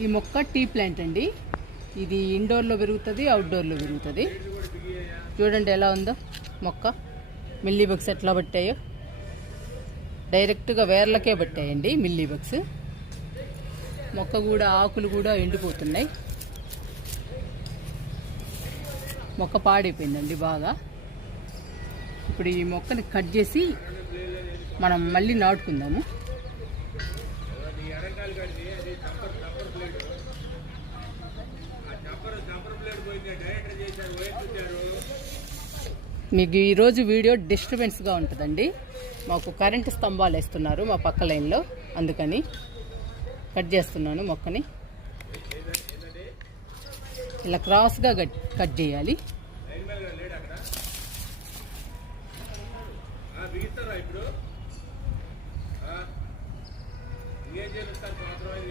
ఈ మొక్క tea plant అండి. ఇది ఇండోర్లో పెరుగుతుంది, అవుట్డోర్లో పెరుగుతుంది. చూడండి ఎలా ఉందో మొక్క. మిల్లీ బగ్స్ ఎట్లా పట్టాయో, డైరెక్ట్గా వేర్లకే పట్టాయండి మిల్లీ బగ్స్. మొక్క కూడా ఆకులు కూడా ఎండిపోతున్నాయి. మొక్క పాడైపోయిందండి బాగా. ఇప్పుడు ఈ మొక్కని కట్ చేసి మనం మళ్ళీ నాటుకుందాము. మీకు ఈరోజు వీడియో డిస్టర్బెన్స్గా ఉంటుందండి. మాకు కరెంటు స్తంభాలు వేస్తున్నారు మా పక్క లైన్లో, అందుకని కట్ చేస్తున్నాను మొక్కని. ఇలా క్రాస్గా కట్ చేయాలి. ఇప్పుడు